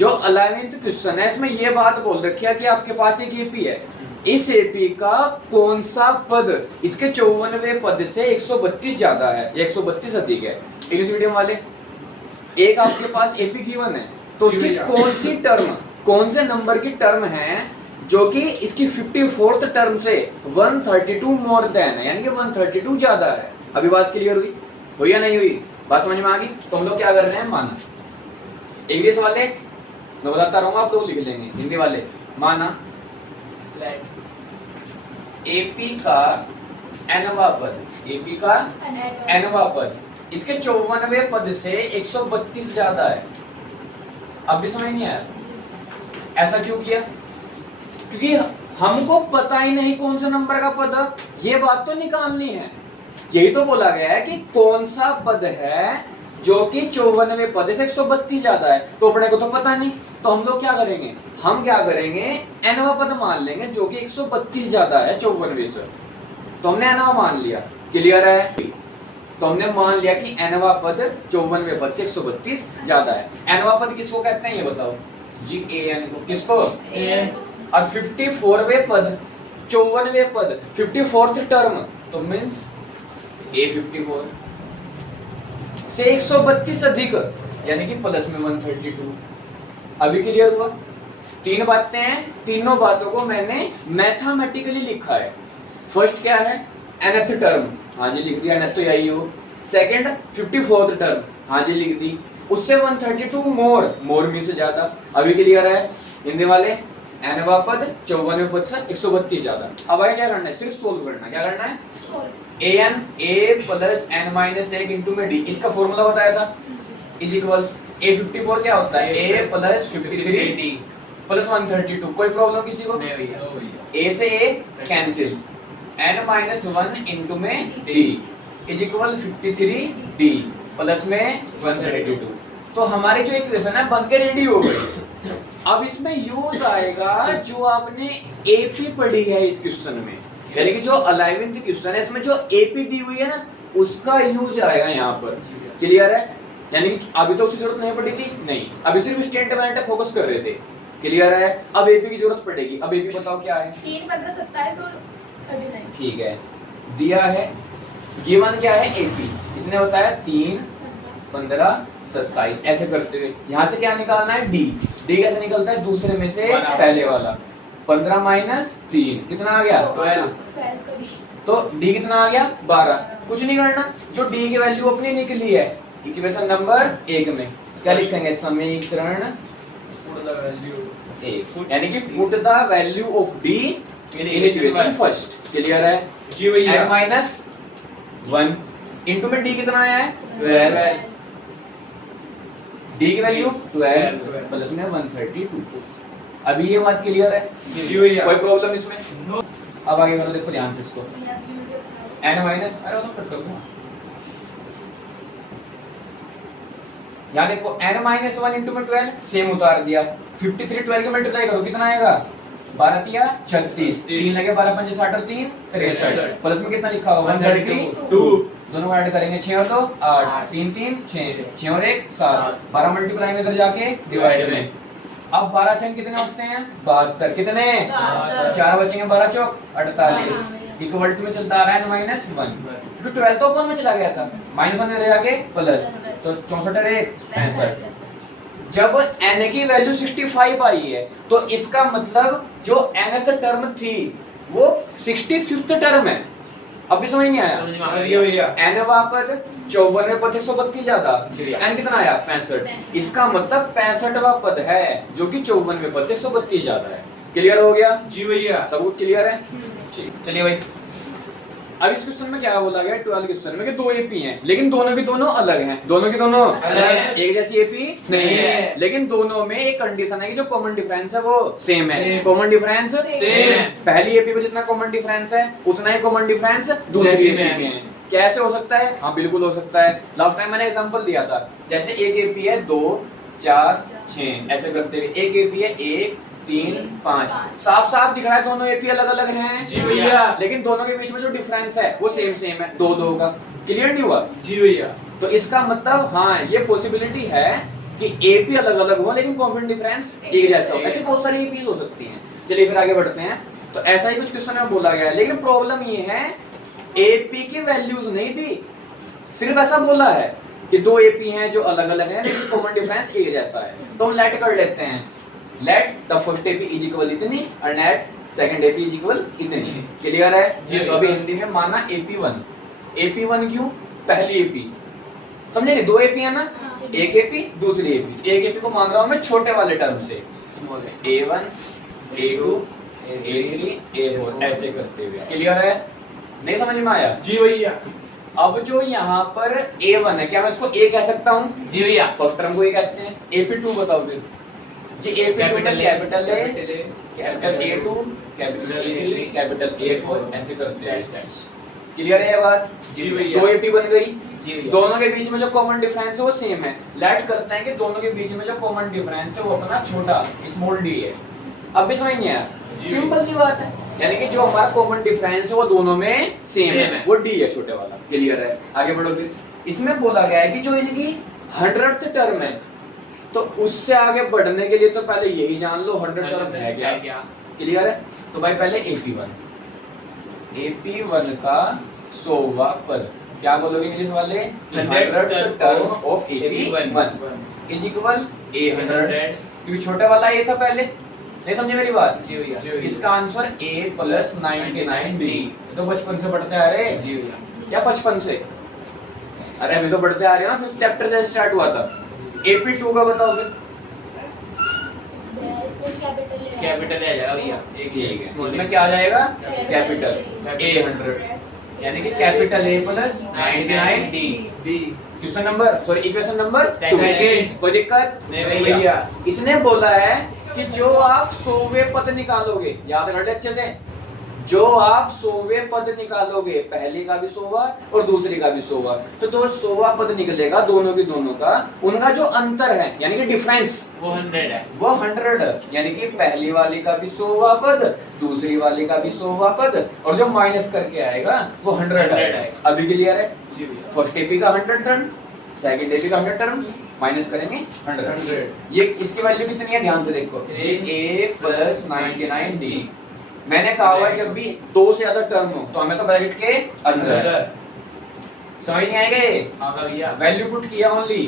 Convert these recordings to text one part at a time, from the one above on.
जो 11th question है इसमें ये बात बोल रखी है कि आपके पास एक एपी है, इस एपी का कौन सा पद इसके 54वें पद से 132 ज्यादा है या 132 अधिक है। इंग्लिश मीडियम वाले, एक आपके पास एपी गिवन है तो उसकी कौन सी टर्म, कौन से नंबर की टर्म है जो कि इसकी 54th टर्म से 132 मोर देन है, यानी कि 132 ज्यादा है। अभी बात क्लियर हुई या नहीं हुई? बात समझ में आ गई? तो हम लोग क्या कर रहे हैं, माना। इंग्लिश वाले मैं बताता रहूंगा, आप लोग लिख लेंगे। हिंदी वाले माना एपी का एनवा पद, एपी का एनवा पद इसके 54वें पद से 132 ज्यादा है। अब भी समझ नहीं आया ऐसा क्यों किया? क्योंकि हमको पता ही नहीं कौन सा नंबर का पद, ये बात तो निकालनी है। यही तो बोला गया है कि कौन सा पद है जो कि 54वें पद से 132 ज्यादा है, तो अपने को तो पता नहीं। तो हम लोग क्या करेंगे, हम क्या करेंगे, एनवा पद मान लेंगे जो कि 132 ज्यादा है 54वें से। तो हमने एनवा मान लिया, क्लियर है? तो हमने मान लिया कि एनवा पद 54वें पद से 132 ज्यादा है। एनवा पद किसको कहते हैं ये बताओ जी? एन को। किसको? एन। और 54वें पद, 54वें पद 54th टर्म, तो मींस A54 से 132 अधिक, यानी कि प्लस में 132। अभी क्लियर हुआ? तीन बातें हैं, तीनों बातों को मैंने मैथमेटिकली लिखा है। फर्स्ट क्या है, nth टर्म, हाँ जी लिख दिया, nth तो यही हो। सेकंड 54th टर्म, हाँ जी लिख दी। उससे 132 मोर, मोर मीन से ज्यादा। अभी क्लियर है? हिंदी वाले एनवा पद 54वें पद से 132 ज्यादा। अब आगे क्या करना है, सिर्फ सोल्व करना। क्या करना है? an a plus n minus 1 into में d, इसका फॉर्मूला बताया था, इज इक्वल्स a54 क्या होता है, a प्लस 53 d प्लस 132। कोई प्रॉब्लम किसी को? नहीं भैया। a से a cancel, n minus 1 into में d is equal 53 d plus में 132। तो हमारी जो इक्वेशन है बन के रेडी हो गई। अब इसमें यूज आएगा जो आपने एपी पढ़ी है इस क्वेश्चन में, यानी कि जो 11th क्वेश्चन है इसमें जो एपी दी हुई है ना उसका यूज आएगा यहाँ पर। क्लियर है? यानी कि अभी तो उसकी जरूरत नहीं पड़ी थी, नहीं, अभी सिर्फ स्टेटमेंट फोकस कर रहे थे। क्लियर है? अब एपी की जरूरत पड़ेगी। अब एपी बताओ क्या है? 3, 15, 27 और 39। ठीक है, दिया है, गिवन क्या है एपी, इसने बताया 3, 15, 27। ऐसे करते हुए यहाँ से क्या निकालना है, डी। डी कैसे निकलता है, दूसरे में से पहले वाला। 15 माइनस 3 कितना आ गया, 12। तो डी कितना आ गया, 12। कुछ नहीं करना, जो डी की वैल्यू अपनी निकली है इक्वेशन नंबर 1 में क्या लिखेंगे, समीकरण 1, यानी कि put the value of D in equation first. Clear है जी भैया? n माइनस 1 इंटू में डी कितना आया है, 12। डी की वैल्यू 12 प्लस में 132। अभी ये बात क्लियर है जी भैया? कोई प्रॉब्लम इसमें? अब आगे करो, देखो ध्यान से इसको। n माइनस, अरे वो तो कट कर दूंगा। यहाँ देखो n माइनस 1 इंटू में 12 सेम उतार दिया। 53 12 के मल्टीप्लाई करो कितना आएगा, 12 तिया 36, 3 लगे 12 5 60 और 3 63 प्लस में कितना लिखा होगा 132। दोनों को ऐड करेंगे 6 और 2 8, 3 3 6, 6 और 1 7, 12 मल्टीप्लाई में इधर जाके डिवाइड में। अब 12 6 कितने होते हैं, 72। कितने, 4 बचेंगे, 12 चौक 48 इक्वल टू में चलता आ रहा है माइनस 1, क्योंकि 12 तो अपन में चला गया था, माइनस 1 इधर जाके प्लस, तो 64 और 1 65। जब n की वैल्यू 65 आई है तो इसका मतलब जो nth टर्म थी वो 65th टर्म है। अब भी समझ नहीं आया? समझ गया भैया? n वापस 54वें पद 132 ज्यादा, n कितना आया 65, इसका मतलब 65वां पद है जो कि 54वें पद 132 ज्यादा है। क्लियर हो गया जी भैया? सबूत क्लियर है? ठीक, चलिए भाई। अब इस क्वेश्चन में क्या बोला गया 12 क्वेश्चन में कि दो एपी हैं लेकिन दोनों की दोनों अलग हैं। दोनों की दोनों अलग हैं, एक जैसी एपी नहीं है, लेकिन दोनों में एक कंडीशन है कि जो कॉमन डिफरेंस है वो सेम है। कॉमन डिफरेंस सेम, पहली एपी में जितना कॉमन डिफरेंस है उतना ही कॉमन डिफरेंस दूसरी एपी में है। कैसे हो सकता है? हाँ बिल्कुल हो सकता है। लास्ट टाइम मैंने एग्जांपल दिया था, जैसे एक एपी है 2 4 6, ऐसे करते हुए एक एपी है 1 3 5, साफ साफ दिख रहा है दोनों एपी अलग अलग हैं जी भैया, लेकिन दोनों के बीच में जो डिफरेंस है वो सेम सेम है 2 2 का। क्लियर नहीं हुआ जी भैया? तो इसका मतलब हाँ ये पॉसिबिलिटी है कि एपी अलग अलग हो लेकिन कॉन्फिडेंस डिफरेंस एक जैसा हो। ऐसे बहुत सारी एपीज हो सकती हैं। चलिए फिर आगे बढ़ते हैं। तो ऐसा ही कुछ क्वेश्चन में बोला गया है, लेकिन प्रॉब्लम ये है एपी की वैल्यूज नहीं दी, सिर्फ ऐसा बोला है कि दो एपी हैं जो अलग अलग हैं लेकिन कॉमन डिफरेंस एक जैसा है। तो हम लेट कर लेते हैं, let the first AP is equal इतनी और let second AP is equal इतनी। क्लियर है जी? तो अभी हिंदी में माना AP1, AP1 क्यों? पहली एपी, समझे नहीं? दो एपी है ना, एक एपी दूसरी एपी। एक एपी को मान रहा हूं मैं छोटे वाले टर्म से, small A1 A2 A3 A4 ऐसे करते हुए। क्लियर है? नहीं समझ में आया? जी भैया। अब जो यहाँ पर A1 है, क्या मैं इसको A कह सकता हूँ? जी भैया। फर्स्ट टर्म को A कहते हैं। AP2 बताओ फिर जी। AP2 capital capital A, capital A2, capital A3, capital A4 ऐसे करते हैं। क्लियर है ये बात? जी भैया। दो AP बन गई। जी भैया। दोनों के बीच में जो कॉमन डिफरेंस है वो सेम है। लेट करते हैं कि दोनों के बीच में जो कॉमन डिफरेंस है वो अपना छोटा स्मॉल d है। अब भी समझ नहीं आया? सिंपल सी बात है, यानी कि जो हमारा कॉमन डिफरेंस है वो दोनों में सेम है, वो d है छोटे वाला। क्लियर है? आगे बढ़ो फिर। इसमें बोला गया है कि जो इनकी 100th टर्म है, तो उससे आगे बढ़ने के लिए तो पहले यही जान लो 100 टर्म है क्या। क्लियर है? तो भाई पहले AP1 का 100वां पद, क्या बोलोगे इंग्लिश वाले? 100th term of AP1 is equal A100, क्योंकि छोटे वाला A था पहले। नहीं समझे मेरी बात? जी भैया। इसका आंसर A + 99D। तो बचपन से पढ़ते आ रहे जी भैया। या बचपन से? अरे अभी तो पढ़ते आ रहे हैं ना, 5th चैप्टर से स्टार्ट हुआ था। AP2 का बताओ फिर। कैपिटल आ जाएगा भैया। एक ही ठीक है, इसमें क्या आ जाएगा? कैपिटल A100, यानी कि capital A + 99D। Question number sorry equation number 2। कोई दिक्कत नहीं भैया। इसने बोला है कि जो आप 100वें पद निकालोगे, याद कर ले अच्छे से, जो आप 100वें पद निकालोगे, पहले का भी 100वां और दूसरे का भी 100वां, तो 100वां पद निकलेगा दोनों की दोनों का, उनका जो अंतर है यानी कि डिफरेंस वो 100 है। वो 100, यानी कि पहली वाली का भी 100वां पद, दूसरी वाली का भी 100वां पद, और जो माइनस करके आएगा वो 100 है। अभी क्लियर है? जी भैया। फर्स्ट एपी का 100 टर्म, सेकंड एपी का 100 टर्म, माइनस करेंगे 100। ये इसकी वैल्यू कितनी है ध्यान से देखो जी, A + 99D। मैंने कहा हुआ है जब भी दो से ज्यादा टर्म हो तो हमेशा ब्रैकेट के अंदर। समझ नहीं आएगा ये? हाँ भैया। वैल्यू पुट किया only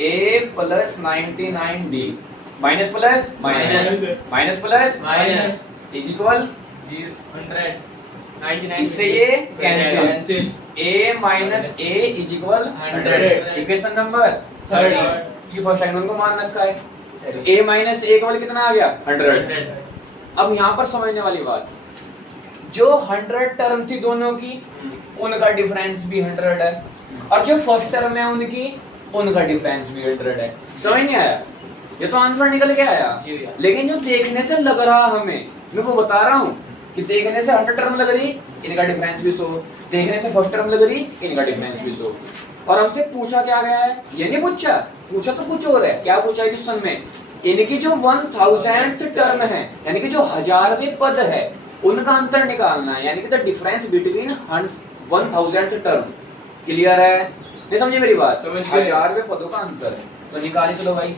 A + 99D minus plus minus minus plus minus is equal 100 99। इससे ये cancel. A - A is equal 100। Equation number 3 ये फर्स्ट लाइन को मान रखा है। तो A - A का वैल्यू कितना आ गया? 100। अब यहाँ पर समझने वाली बात, जो 100 टर्म थी दोनों की, उनका डिफरेंस भी 100 है, और जो फर्स्ट टर्म है उनकी, उनका डिफरेंस भी 100 है। समझ नहीं आया? ये तो आंसर निकल के आया, लेकिन जो देखने से लग रहा हमें, मैं वो बता रहा हूँ कि देखने से 100 टर्म लग रही, इनका डिफरेंस भी 100, देखने से फर्स्ट टर्म लग रही, इनका डिफरेंस भी 100। और हमसे पूछा क्या गया है? ये नहीं पूछा, पूछा तो कुछ और है। क्या पूछा है क्वेश्चन में? इनकी जो 1000th टर्म है, यानी कि जो 1000वें पद है, उनका अंतर निकालना है, यानी कि the difference between 1000th term. Clear है? नहीं समझे मेरी बात? 1000वें पदों का अंतर है, तो निकालिए। चलो भाई,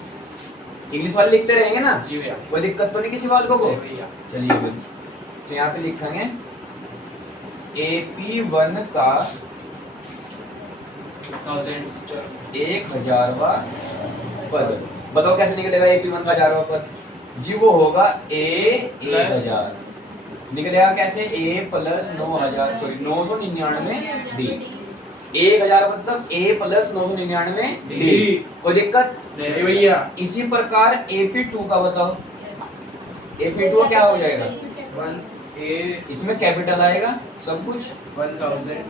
इंग्लिश वाले लिखते रहेंगे ना? जी भैया। कोई दिक्कत तो नहीं किसी बात को? भैया। चलिए फिर, तो यहाँ पे लिखेंगे AP1 का 1000वां पद। बताओ कैसे निकलेगा AP1 का 1000वां पद? जी वो होगा A 1000। निकलेगा कैसे? A + 9000 sorry 999D। 1000 मतलब A + 999D। कोई दिक्कत नहीं भैया। इसी प्रकार AP2 का बताओ। AP2 क्या हो जाएगा? 1A इसमें कैपिटल आएगा सब कुछ, 1000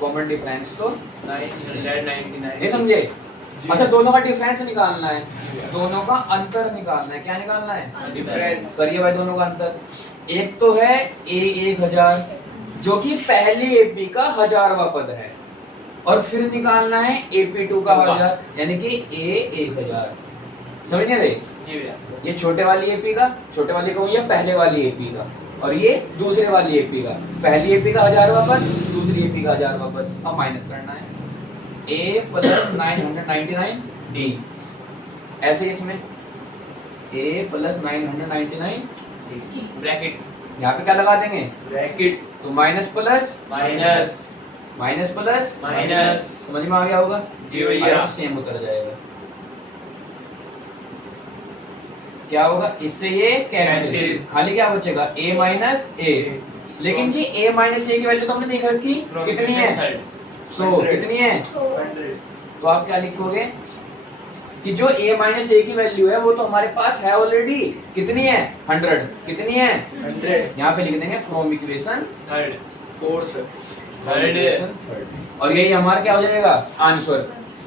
कॉमन डिफरेंस तो 999। नहीं समझे? अच्छा, दोनों का डिफरेंस निकालना है, दोनों का अंतर निकालना है। क्या निकालना है? डिफरेंस। करिए भाई दोनों का अंतर। एक तो है A 1000 जो कि पहली AP का 1000वां पद है, और फिर निकालना है AP2 का 1000, यानी कि A 1000। समझ नहीं रहे? जी भैया। ये छोटे वाली एपी का, छोटे वाली कहूँ या पहले वाली एपी का, और ये दूसरे वाली एपी का। पहली एपी का 1000वां पद, दूसरी एपी का 1000वां पद। अब माइनस करना है। A + 999 D. ऐसे इसमें a प्लस 999 ब्रैकेट यहाँ पे क्या लगा देंगे, ब्रैकेट तो minus plus minus minus plus minus. समझ में आ गया होगा। जी भैया। सेम उतर जाएगा, क्या होगा, इससे ये कैंसिल, कैंसिल। खाली क्या बचेगा a माइनस ए। लेकिन जी a माइनस ए की वैल्यू तो हमने देख रखी कितनी है, 100 कितनी है, तो आप क्या लिखोगे कि जो a माइनस ए की वैल्यू है वो तो हमारे पास है ऑलरेडी, कितनी है 100, कितनी है 100 यहाँ पे लिख देंगे फ्रॉम इक्वेशन थर्ड फोर्थ और यही हमारा क्या हो जाएगा आंसर।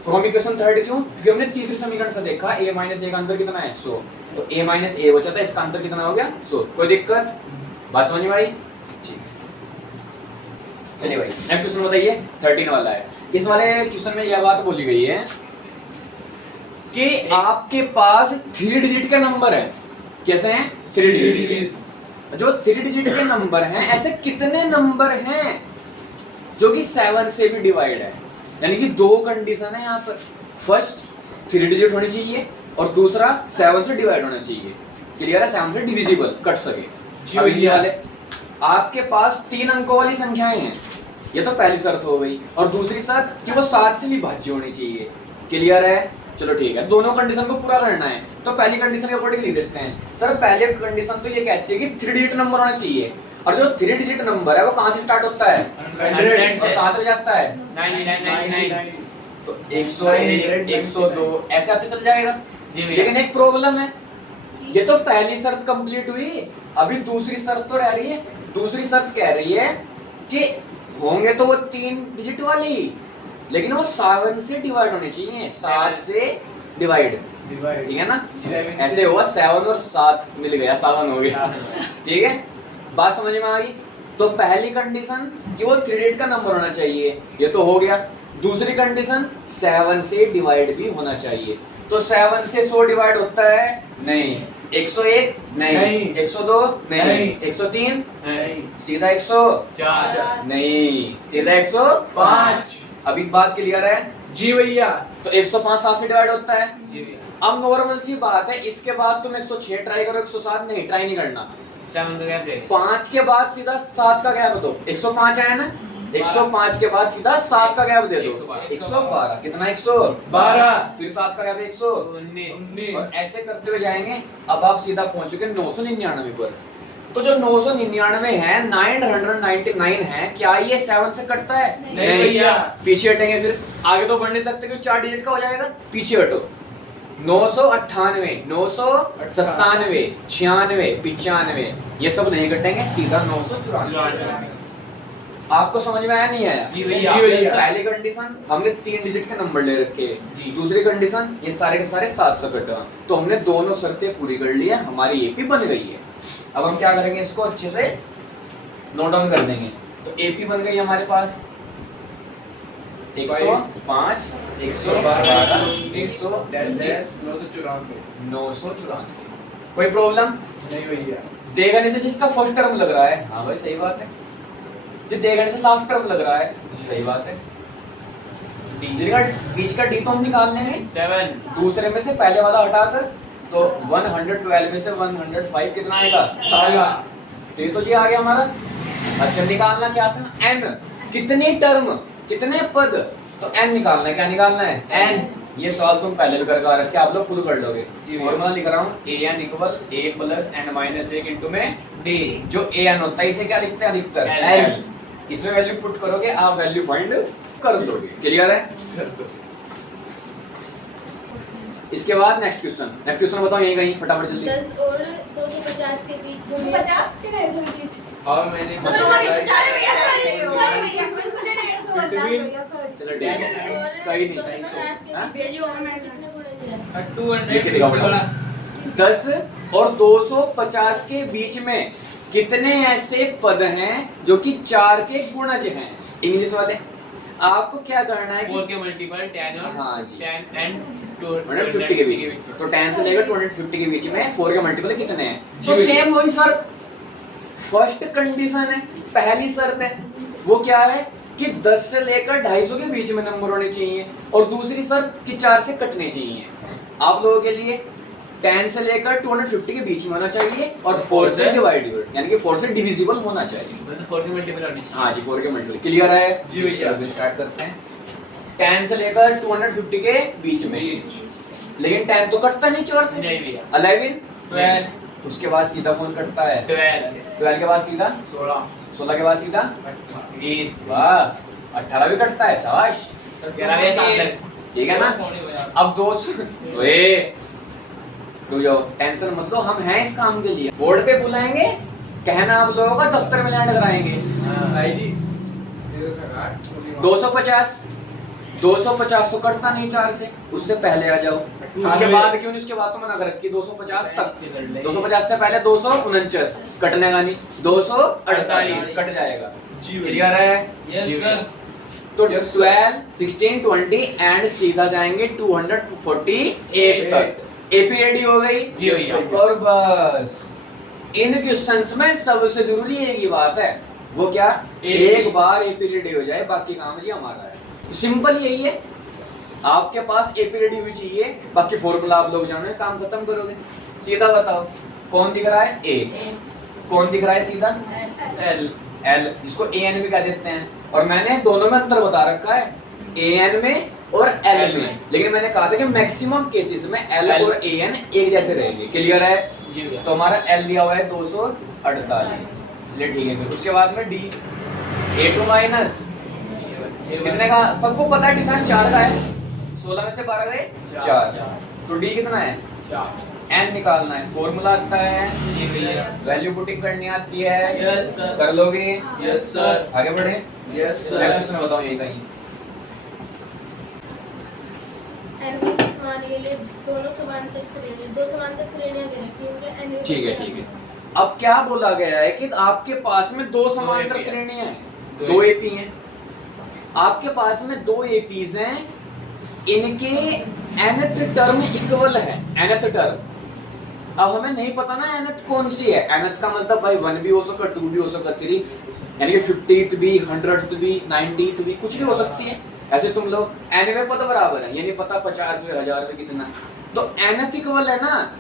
फ्रॉम इक्वेशन थर्ड क्यों, क्योंकि हमने तीसरे समीकरण से देखा a माइनस ए का अंतर कितना है 100, तो a माइनस ए बचा था, इसका अंतर कितना हो गया 100। कोई दिक्कत, बात समझ में आई, ठीक है। चलिए भाई नेक्स्ट क्वेश्चन बताइए, 13 वाला है। इस वाले क्वेश्चन में यह बात बोली गई है कि आपके पास 3 डिजिट का नंबर है, कैसे हैं 3 डिजिट, जो 3 डिजिट के नंबर हैं ऐसे कितने नंबर हैं जो कि 7 से भी डिवाइड है, यानी कि दो कंडीशन है यहाँ पर, फर्स्ट 3 डिजिट होनी चाहिए और दूसरा 7 से डिवाइड होना चाहिए, क्लियर है, 7 से डिविजिबल कट सके। अब ये वाले आपके पास 3 अंकों वाली संख्याएं हैं, ये तो पहली शर्त हो गई, और दूसरी शर्त कि वो 7 से भी भाज्य होनी चाहिए, क्लियर है। चलो ठीक है, दोनों कंडीशन को पूरा करना है तो पहली कंडीशन के अकॉर्डिंग लिख देते हैं। सर पहले कंडीशन तो ये कहती है कि 3 डिजिट नंबर होना चाहिए, और जो 3 डिजिट नंबर है वो कहाँ से स्टार्ट होता है 100 और कहाँ तक जाता है 99 तो 101 102 ऐसे आते चल जाएगा। लेकिन एक प्रॉब्लम है, ये तो पहली शर्त कंप्लीट हुई, अभी दूसरी शर्त तो रह रही है। दूसरी शर्त कह रही है कि होंगे तो वो 3 डिजिट वाली, लेकिन वो 7 से डिवाइड होने चाहिए, 7 से डिवाइड, ठीक है ना, ऐसे हुआ 7 और 7 मिल गया 7 हो गया, ठीक है, बात समझ में आ गई। तो पहली कंडीशन कि वो 3 डिजिट का नंबर होना चाहिए, ये तो हो गया। दूसरी कंडीशन 7 से डिवाइड भी होना चाहिए, तो 7 से 100 डिवाइड होता है नहीं, 101 नहीं, 102 नहीं, 103 नहीं, सीधा 104 नहीं, सीधा 105। अभी बात क्लियर है जी भैया। तो 105 7 से डिवाइड होता है। जी भैया। अब नॉर्मल सी बात है, इसके बाद तुम 106 ट्राई करो, 107 नहीं ट्राई नहीं करना, 7 का गैप है, 5 के बाद सीधा 7 का गैप दो, 105 आया ना, 105 के बाद सीधा 7 का गैप दे दो, 112 कितना 112, फिर 7 का गैप 119 और ऐसे करते हुए जाएंगे। अब आप सीधा पहुंचोगे 999 पर। तो जो 999 है 999 है, क्या ये 7 से कटता है नहीं भैया। पीछे हटेंगे, फिर आगे तो बढ़ नहीं सकते क्योंकि 4 डिजिट का हो जाएगा, पीछे हटो 998 997 96 95 ये सब नहीं कटेंगे, सीधा 994। आपको समझ में आया नहीं आया? जी भैया। पहली कंडीशन हमने 3 डिजिट के नंबर ले रखे जी। दूसरी कंडीशन ये सारे के सारे 7 से कटवा, तो हमने दोनों शर्तें पूरी कर ली है, हमारी एपी बन गई है। अब हम क्या करेंगे, इसको अच्छे से नोट डाउन कर देंगे। तो एपी बन गई हमारे पास 105 112 994। कोई प्रॉब्लम नहीं भैया। देखने से जिसका फर्स्ट टर्म लग रहा है, हाँ भाई सही बात है, जो देखने से लास्ट टर्म लग रहा है सही बात है। जिसका बीच का डी तो हम निकाल लेंगे 7 दूसरे में से पहले वाला हटाकर, तो 112 में से 105 कितना आएगा, तो ये तो ये आ गया हमारा। अच्छा निकालना क्या था, n कितने टर्म कितने पद, तो n निकालना है, क्या निकालना है n। ये सवाल तुम पहले भी करके आ रखे, आप लोग खुद कर लोगे। फॉर्मूला लिख रहा हूँ an equal a plus n minus 1 into में d, जो an होता है इसे क्या लिखते हैं अधिकतर l, इसमें वैल्यू पुट करोगे आप वैल्यू फाइंड कर दोगे, क्लियर है। इसके बाद नेक्स्ट क्वेश्चन बताओ यही कहीं फटाफट जल्दी। 10 और 250 के बीच 250 के बीच और मैंने चलो ठीक है, कहीं नहीं 10 और 250 के बीच में कितने ऐसे पद हैं जो कि 4 के गुणज हैं। इंग्लिश वाले आपको क्या करना है 4 के मल्टीपल 10 और हाँ जी 10 एंड 250 के बीच में, तो 10 से लेकर 250 के बीच में 4 के मल्टीपल कितने हैं, तो जी, सेम वही शर्त, फर्स्ट कंडीशन है, पहली शर्त है वो क्या है कि 10 से लेकर 250 के बीच में नंबर होने चाहिए, और दूसरी सर कि 4 से कटने चाहिए। आप लोगों के लिए 10 से लेकर 250 के बीच में होना चाहिए, और 4 से डिवाइडेबल यानी कि 4 से डिविजिबल होना चाहिए। मतलब 4 के मल्टीपल होनी चाहिए। हाँ जी, 4 के मल्टीपल। क्लियर है जी भैया। चलो स्टार्ट करते हैं। 10 से लेकर 250 के बीच में, लेकिन 10 तो कटता नहीं 4 से। नहीं भैया। 11 12 उसके बाद सीधा कौन कटता है? 12 12 के बाद सीधा 16 के बाद सीधा 20 वाह 18 भी कटता है, शाबाश। 11 के साथ तक। ठीक है ना? अब 200 ओए रुक जाओ, टेंशन मत लो, हम हैं इस काम के लिए। बोर्ड पे बुलाएंगे, कहना आप लोगों का, दफ्तर में लैंड कराएंगे। 250 तो कटता नहीं 4 से, उससे पहले आ जाओ। उसके बाद क्यों नहीं, उसके बाद तो मना कर रखी 250 तक। 250 से पहले 249 कटने का नहीं, 248 कट जाएगा। क्लियर है? तो 12, 16, 20 एंड सीधा जाएंगे 248 तक। एपी रेडी हो गई जी भैया। और बस इन क्वेश्चंस में सबसे जरूरी एक ही बात है, वो क्या? एक बार एपी रेडी हो जाए बाकी काम जी हमारा है। सिंपल यही है, आपके पास एपी रेडी हुई चाहिए, बाकी फॉर्मूला आप लोग जानो, काम खत्म करोगे। सीधा बताओ कौन दिख रहा है? ए। कौन दिख रहा है सीधा? एल। एल जिसको ए एन भी कह देते हैं, और मैंने दोनों में अंतर बता रखा है, ए एन में और एल में। लेकिन मैंने कहा था कि मैक्सिमम केसेस में एल और ए एन एक जैसे रहेंगे। क्लियर है? तो हमारा एल दिया हुआ है 248, चलिए ठीक है। फिर उसके बाद में डी, A2 माइनस कितने का? सबको पता है डिफरेंस 4 का है, 16 में से 12 गए 4, तो डी कितना है? 4। एन निकालना है, फॉर्मूला आता है, वैल्यू पुटिंग करनी आती है। Yes sir. कर लोगे? Yes sir. आगे बढ़े? यस नेक्स्ट में बताओ ये कहीं। एन के समान ये ले, दोनों समांतर श्रेणी, दो समांतर श्रेणियां दे रखी होंगे एन। ठीक है ठीक है। अब क्या बोला गया है कि आपके पास में 2 समांतर AP है। श्रेणियां हैं, 2 एपी हैं। आपके पास में 2 एपीज हैं, इनके nth टर्म इक्वल है। nth टर्म, अब हमें नहीं पता ना nth कौन सी है। nth का मतलब भाई 1 भी हो सकता, 2 भी हो सकता, 3 यानी कि 50th भी, 100th भी, 90th भी, कुछ भी हो सकती है। ऐसे तुम लोग n में पता बराबर है, ये नहीं पता 50 में 1000 में कितना, तो nth इक्वल है ना,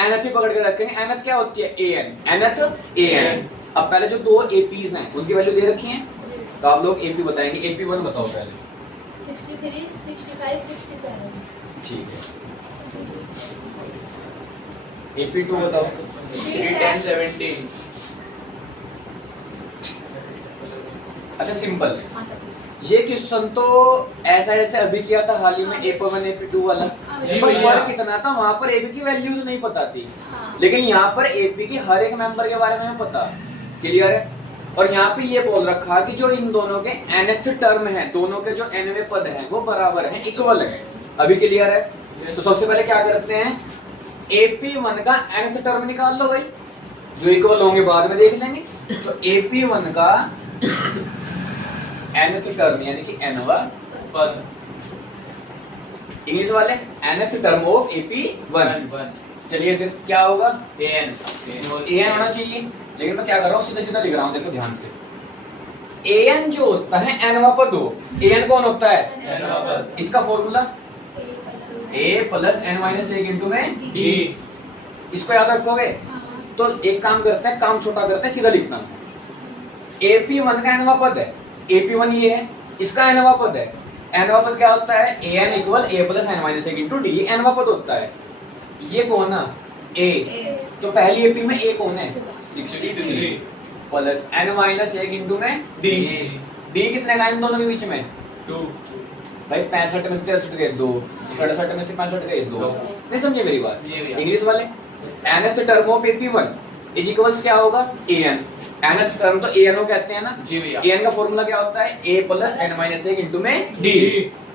nth ही पकड़ के रखेंगे। nth क्या होती है? an। nth an। अब पहले जो 2 एपीज हैं उनकी वैल्यू दे रखी है, तो आप लोग एपी बताएंगे। एपी 1 बताओ पहले। 63, 65, 67। ठीक है। एपी 2 बताओ। 10 17। अच्छा सिंपल, ये क्वेश्चन तो ऐसा जैसे अभी किया था हाल ही में AP1 AP2 वाला, जी पर भैया। फर्क कितना था, वहां पर एपी की वैल्यूज नहीं पता थी, हाँ। लेकिन यहाँ पर एपी के हर एक मेंबर के बारे में हमें पता। क्लियर है? और यहाँ पे ये बोल रखा कि जो इन दोनों के nth टर्म है, दोनों के जो nवें पद हैं वो बराबर हैं, इक्वल है। अभी क्लियर है? तो सबसे पहले क्या करते हैं, AP1 का nth टर्म निकाल लो भाई, जो इक्वल होंगे बाद में देख लेंगे। तो AP1 का nth टर्म यानी कि nवा पद, इंग्लिश वाले nth टर्म ऑफ AP1। चलिए फिर क्या होगा? an an होना चाहिए, लेकिन मैं क्या कर रहा हूँ, सीधा सीधा लिख रहा हूँ, देखो ध्यान से। an जो होता है nवा पद हो, an कौन होता है? nवा पद। इसका formula a plus n minus 1 into में d। इसको याद रखोगे तो एक काम करते हैं, काम छोटा करते हैं, सीधा लिखना है। AP1 का nवा पद है, AP1 ये है, इसका nवा पद है। nवा पद क्या होता है? an equal a plus n minus 1 into D, nवा पद होता है। ये कौन है? a। तो पहली एपी में a कौन है? 63 प्लस n माइनस 1 इंटू में d। d कितने का इन दोनों के बीच में? 2। भाई 65 में से 63 गए 2, 67 में से 65 गए 2। नहीं समझे मेरी बात? जी भैया। इंग्लिश वाले nth term of AP1 is equals क्या होगा? an। nth टर्म तो an कहते हैं ना। जी भैया। an का फॉर्मूला क्या होता है? a plus n minus 1 into में d।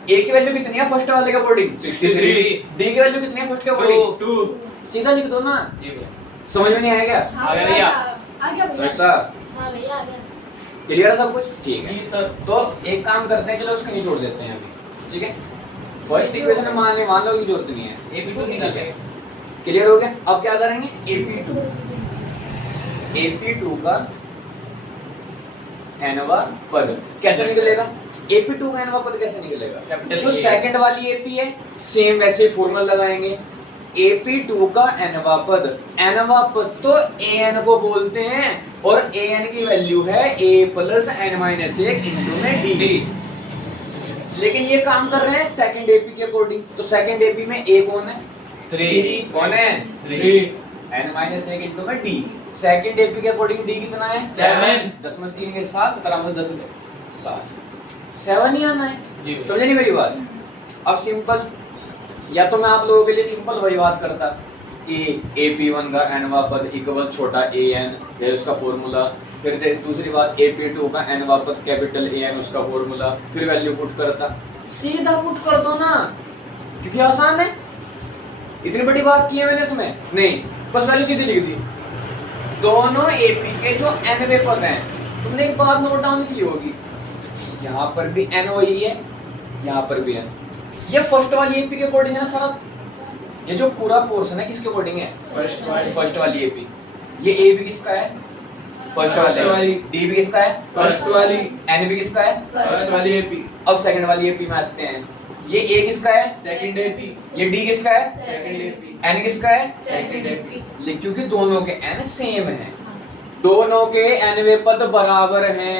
a की वैल्यू कितनी है फर्स्ट वाले के अकॉर्डिंग? 63। d की वैल्यू कितनी है फर्स्ट के अकॉर्डिंग? 2। सीधा लिख दो ना। जी भैया। समझ में नहीं आएगा? हाँ आ गया भैया। आ गया सुरेश भैया। सर हाँ भैया आ गया। क्लियर है सब कुछ? ठीक है। जी सर। तो एक काम करते हैं, चलो उसको नहीं छोड़ देते हैं अभी, ठीक है। फर्स्ट इक्वेशन में मान लो की जरूरत नहीं है। AP2 निकाल ठीक है। गए। क्लियर हो गया? अब क्या करेंगे? AP2 का nवा पद। कैसे निकलेगा AP2 का nवा पद कैसे निकलेगा? Capital जो A। सेकंड वाली AP है सेम वैसे फॉर्मूला लगाएंगे। AP2 का nवा पद, nवा पद तो an को बोलते हैं और an की वैल्यू है a plus n minus 1 into में d। लेकिन ये काम कर रहे हैं सेकंड AP के अकॉर्डिंग, तो सेकंड AP में a कौन है? 3 कौन है? 3 n माइनस 1 इंटू में d। सेकंड AP के अकॉर्डिंग d कितना है? 7 10 में 3 के 7, 17 में 10 में 7, 7 ही आना है। जी। समझे नहीं मेरी बात? अब सिंपल, या तो मैं आप लोगों के लिए सिंपल वही बात करता कि AP1 का nवा पद इक्वल छोटा an है उसका फॉर्मूला, फिर दूसरी बात AP2 का nवा पद कैपिटल AN उसका फॉर्मूला, फिर वैल्यू पुट करता। सीधा पुट कर दो ना, क्योंकि आसान है। इतनी बड़ी बात की है मैंने इसमें नहीं, बस वैल्यू सीधी लिख दी। दोनों AP के जो nवे पद हैं, तुमने एक बात नोट डाउन की होगी, यहाँ पर भी n वही है, यहाँ पर भी n। ये फर्स्ट वाली AP के अकॉर्डिंग है ना सारा, ये जो पूरा पोर्शन है किसके अकॉर्डिंग है? फर्स्ट वाली AP। ये A भी किसका है? फर्स्ट वाली। D भी किसका है? फर्स्ट वाली। N भी किसका है? फर्स्ट वाली AP। अब सेकंड वाली AP में आते हैं। ये A किसका है? Second AP। ये D किसका है? Second AP। N किसका है? Second AP। लेकिन क्योंकि दोनों के n सेम हैं, दोनों के nवे पद बराबर हैं।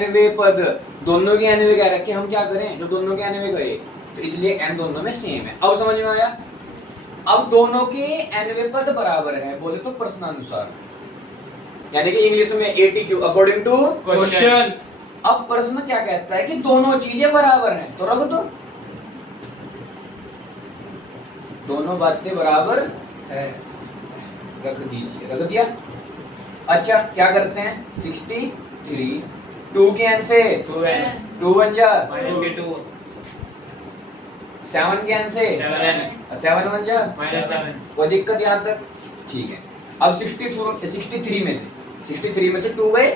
nवे पद, दोनों के nवे कह रखे, हम क्या करें? जो दोनों के nवे गए, तो इसलिए n दोनों में सेम है। अब समझ में आया? अब दोनों के nवे पद बराबर है, बोले तो प्रश्नानुसार, यानी कि इंग्लिश में ATQ अकॉर्डिंग टू क्वेश्चन। अब प्रश्न क्या कहता है कि दोनों चीजें बराबर हैं, तो रख दो, दोनों बातें बराबर है। रख दीजिए, रख दिया। अच्छा क्या करते हैं? 63 2 के n से 2n 2 बन जा, माइनस के 2 7 के n से 7n 7 बन जा, माइनस 7। कोई दिक्कत यहाँ तक? ठीक है। अब 63 में से 63 में से 2 गए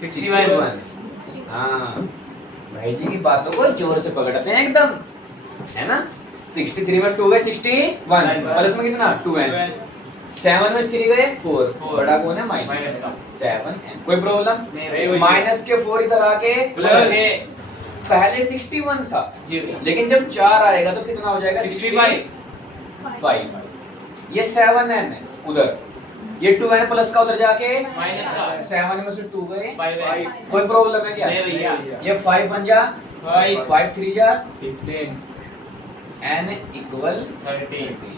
61। हाँ, भाई जी की बातों को जोर से पकड़ते हैं एकदम, है ना? 63 में 2 गए 61, प्लस में कितना? 2n। 7 में 3 गए 4, बड़ा कौन है? माइनस का 7n। कोई प्रॉब्लम? नहीं। माइनस के 4 इधर आके प्लस। पहले 61 था, जी। लेकिन जब 4 आएगा तो कितना हो जाएगा? 65। ये 7n है उधर, ये 2n प्लस का उधर जाके माइनस का 7 में से 2 गए 5। कोई प्रॉब्लम है क्या? नहीं भैया। ये 5 बन जा, 5 3 जा, 15 n इक्वल 13।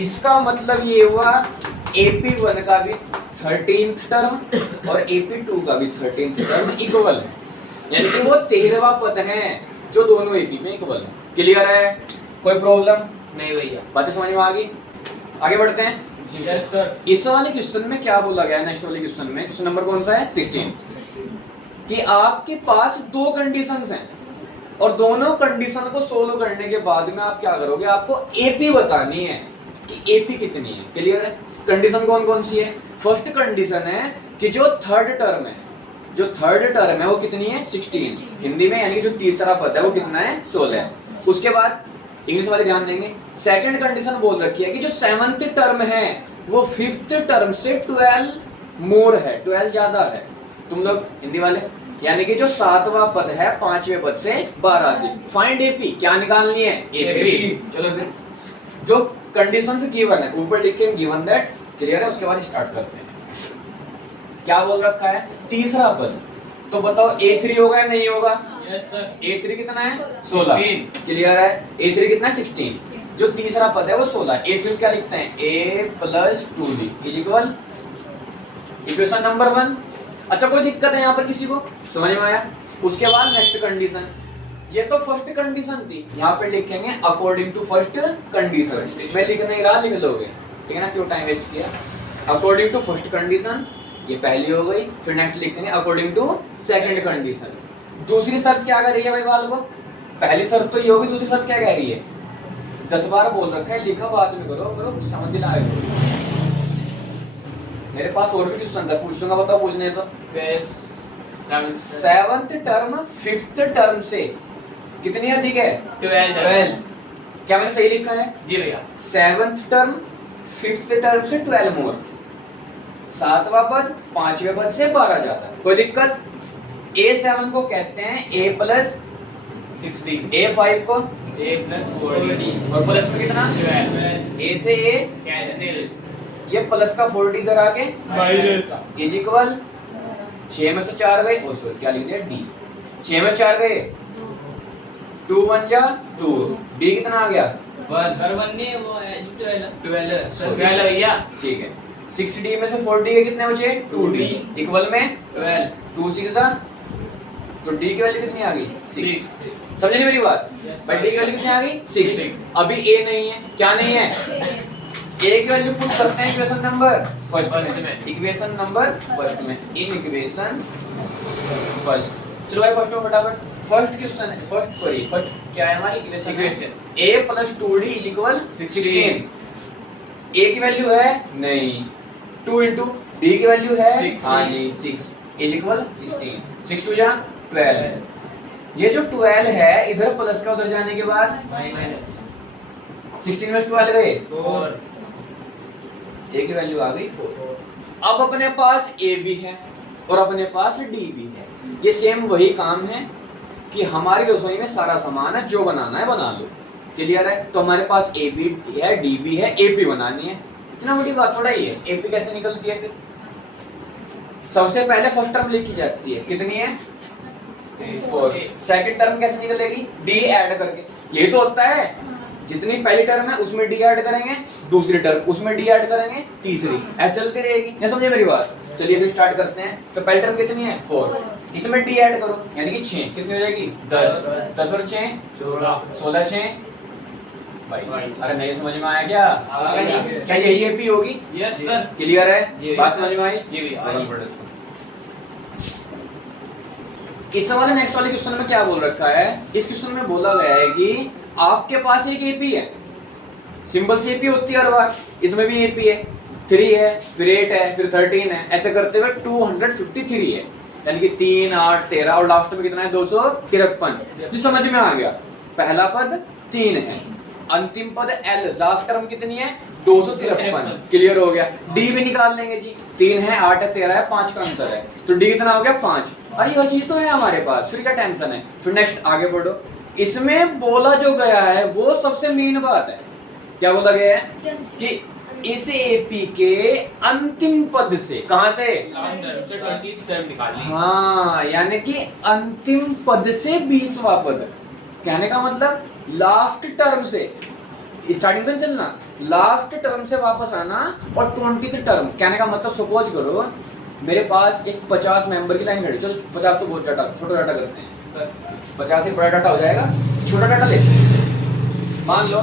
इसका मतलब ये हुआ AP1 का भी 13th टर्म और AP2 का भी 13th टर्म इक्वल है, यानी कि वो 13वां पद है जो दोनों AP में इक्वल है। क्लियर है? कोई प्रॉब्लम? नहीं भैया। बातें समझ में आ गई? आगे बढ़ते हैं। जी यस सर। इस वाले क्वेश्चन में क्या बोला गया है? नेक्स्ट वाले क्वेश्चन में, क्वेश्चन नंबर कौन सा है? 16, कि आपके पास दो कंडीशंस हैं और दोनों कंडीशन को सोल्व करने के बाद में आप क्या करोगे? आपको AP बतानी है कि AP कितनी है। क्लियर है? कंडीशन कौन कौन सी है? फर्स्ट कंडीशन है कि जो थर्ड टर्म है, जो थर्ड टर्म है वो कितनी है? 16 हिंदी में, यानी कि जो तीसरा पद है वो कितना है? 16। उसके बाद इंग्लिश वाले ध्यान देंगे, सेकंड कंडीशन बोल रखी है कि जो 7th टर्म है वो 5th टर्म से 12 मोर है, 12 ज्यादा है। तुम लोग हिंदी वाले, यानी कि जो 7वां पद है 5वें पद से 12 अधिक। फाइंड AP, क्या निकालनी है? AP। चलो फिर जो कंडीशंस गिवन है ऊपर लिख के गिवन दैट। क्लियर है? उसके बाद स्टार्ट करते हैं। क्या बोल रखा है? तीसरा पद, तो बताओ A3 होगा या नहीं होगा? Yes sir. A3 कितना है? 16। क्लियर है? A3 कितना है? 16। जो तीसरा पद है वो 16। A3 क्या लिखते हैं? A plus 2D is equal equation number 1। अच्छा कोई दिक्कत है यहाँ पर किसी को? समझ में आया? उसके बाद नेक्स्ट कंडीशन, ये तो फर्स्ट कंडीशन थी, यहाँ पे लिखेंगे अकॉर्डिंग टू फर्स्ट कंडीशन। मैं लिखने ही रहा, लिख लोगे, ठीक है ना? क्यों टाइम वेस्ट किया? अकॉर्डिंग टू फर्स्ट कंडीशन ये पहली हो गई, फिर नेक्स्ट लिखेंगे अकॉर्डिंग टू सेकंड कंडीशन। दूसरी शर्त क्या कह रही है भाई बाल को? पहली शर्त तो ये होगी, दूसरी शर्त क्या कह रही है? 10 बार बोल रखा है, लिखा बाद में करो, मेरे को समझ ना आए। मेरे पास और भी क्वेश्चन था, पूछ लूंगा, बताओ पूछने तो। 7th टर्म 5th टर्म से कितनी अधिक है? 12। क्या मैंने सही लिखा है? जी भैया। 7th टर्म 5th टर्म से 12 मोर। सातवां पद पांचवें पद से 12 जाता है, कोई दिक्कत? A7 को कहते हैं A प्लस 60 A5 को A plus 40 और प्लस में कितना? 12 A से A कैंसिल ये प्लस का 40 इधर आके माइनस इज इक्वल 6 में से 4 गए, ओ सॉरी क्या लिख दिया D, 6 में से 4 गए 2 1 जा 2, D कितना आ गया? 1 सर 1 नहीं वो है 12 12 भैया ठीक है 6D में से 4D के कितने बचे? 2D इक्वल में 12 2 6 जा, तो D की वैल्यू कितनी आ गई? 6। समझे नहीं मेरी बात? भाई D की वैल्यू कितनी आ गई? 6। अभी A नहीं है, क्या नहीं है? A की वैल्यू पुट करते हैं इक्वेशन नंबर फर्स्ट में, इक्वेशन नंबर फर्स्ट में, इन इक्वेशन फर्स्ट। चलो भाई फर्स्ट में फटाफट फर्स्ट क्वेश्चन है, फर्स्ट क्या है हमारी equation? A plus 2D is equal 16। A की वैल्यू है नहीं, 2 इंटू D की वैल्यू है हाँ जी 6 इज इक्वल 16, 6 2 जा 12। ये जो 12 है इधर प्लस का उधर जाने के बाद माइनस 16 में 12 गए, 4 A की वैल्यू आ गई 4। अब अपने पास A भी है और अपने पास D भी है, ये सेम वही काम है कि हमारी रसोई में सारा सामान है, जो बनाना है बना लो, क्लियर है? तो हमारे पास A भी है D भी है, AP बनानी है, इतना बड़ी बात थोड़ा ही है। AP कैसे निकलती है फिर? सबसे पहले फर्स्ट टर्म लिखी जाती है, कितनी है? 4। सेकंड टर्म कैसे निकलेगी? D ऐड करके, यही तो होता है, जितनी पहली टर्म है उसमें D ऐड करेंगे, दूसरी टर्म उसमें D ऐड करेंगे, तीसरी ऐसे चलती रहेगी। नहीं समझे मेरी बात? चलिए फिर स्टार्ट करते हैं। तो पहली टर्म कितनी है? 4, इसमें D ऐड करो यानी कि 6, कितनी हो जाएगी? 10 10 और 6 16 6 22। अरे नहीं समझ में आया क्या? क्या यही AP होगी? यस सर क्लियर है? बात समझ में आई? जी भैया। इस वाले नेक्स्ट वाले क्वेश्चन में क्या बोल रखा है? इस क्वेश्चन में बोला गया है कि आपके पास एक AP है, सिंबल से AP होती है हर बार, इसमें भी AP है, 3 है फिर 8 है फिर 13 है, ऐसे करते हुए 253 है, यानी कि 3 8 13 और लास्ट में कितना है? 253। जी समझ में आ गया? पहला पद 3 है, अंतिम पद L, लास्ट टर्म कितनी है? 253। क्लियर हो गया? D भी निकाल लेंगे जी, 3 है 8 है 13 है, 5 का अंतर है, तो D कितना हो गया? 5। अरे हर चीज तो है हमारे पास, फिर क्या टेंशन है? फिर नेक्स्ट आगे बढ़ो। इसमें बोला जो गया है वो सबसे मेन बात है, क्या बोला गया है? कि इस AP के अंतिम पद से, कहां से? लास्ट टर्म से 20th टर्म निकालनी है। हाँ, यानी कि अंतिम पद से 20वां पद, कहने का मतलब लास्ट टर्म से स्टार्टिंग से चलना, लास्ट टर्म से वापस आना, और 20th टर्म, कहने का मतलब सपोज करो मेरे पास एक 50 मेंबर की लाइन खड़ी, चलो 50 तो बहुत डाटा, छोटा डाटा करते हैं, 50 एक बड़ा डाटा हो जाएगा, छोटा डाटा ले मान लो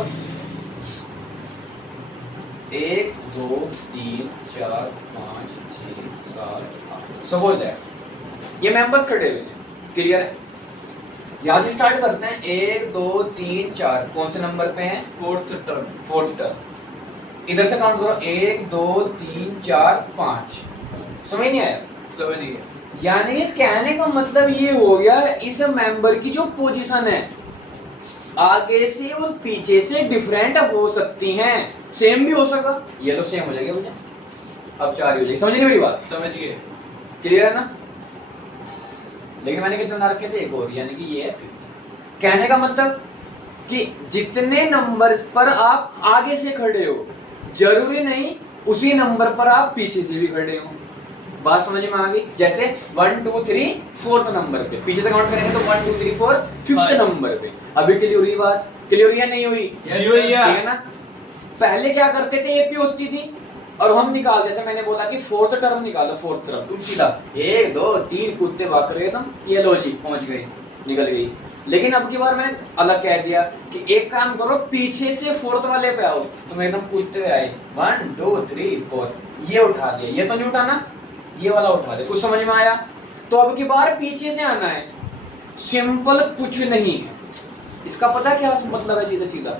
1 2 3 4 5 6 7 8 सपोज है ये मेंबर्स खड़े हुए हैं, क्लियर है? यहाँ से स्टार्ट करते हैं 1 2 3 4, कौन से नंबर पे हैं? 4th term. इधर से काउंट करो 1 2 3 4 5, समझ नहीं आया? समझ गए। यानी कहने का मतलब ये हो गया इस मेंबर की जो पोजीशन है आगे से और पीछे से डिफरेंट हो सकती हैं, सेम भी हो सका, ये तो सेम हो जाएगा भैया, अब 4 ही हो जाएगी। समझ नहीं मेरी बात? समझ गए। क्लियर है ना? लेकिन मैंने कितने बना रखे थे? एक और, यानी कि ये है 5th। कहने का मतलब कि जितने नंबर पर आप आगे से खड़े हो जरूरी नहीं उसी नंबर पर आप पीछे से भी खड़े हो। बात समझ में आ गई? जैसे 1 2 3 4th नंबर पे पीछे से काउंट करेंगे तो 1 2 3 4 5th नंबर पे। अभी क्लियर हुई बात? क्लियर हुई या नहीं हुई? ठीक है ना? पहले क्या करते थे? AP होती थी और हम निकाल, जैसे मैंने बोला कि 4th टर्म निकालो, 4th टर्म तुम सीधा 1 2 3 कूदते भाग रहे एकदम, ये लो जी पहुंच गई, निकल गई। लेकिन अब की बार मैंने अलग कह दिया कि एक काम करो पीछे से 4th वाले पे आओ, तुम एकदम कूदते हुए आए 1 2 3 4, ये उठा दिया, ये तो नहीं उठाना, ये वाला उठा दे। कुछ समझ में आया? तो अब की बार पीछे से आना है, सिंपल कुछ नहीं है। इसका पता क्या मतलब है? सीधा सीधा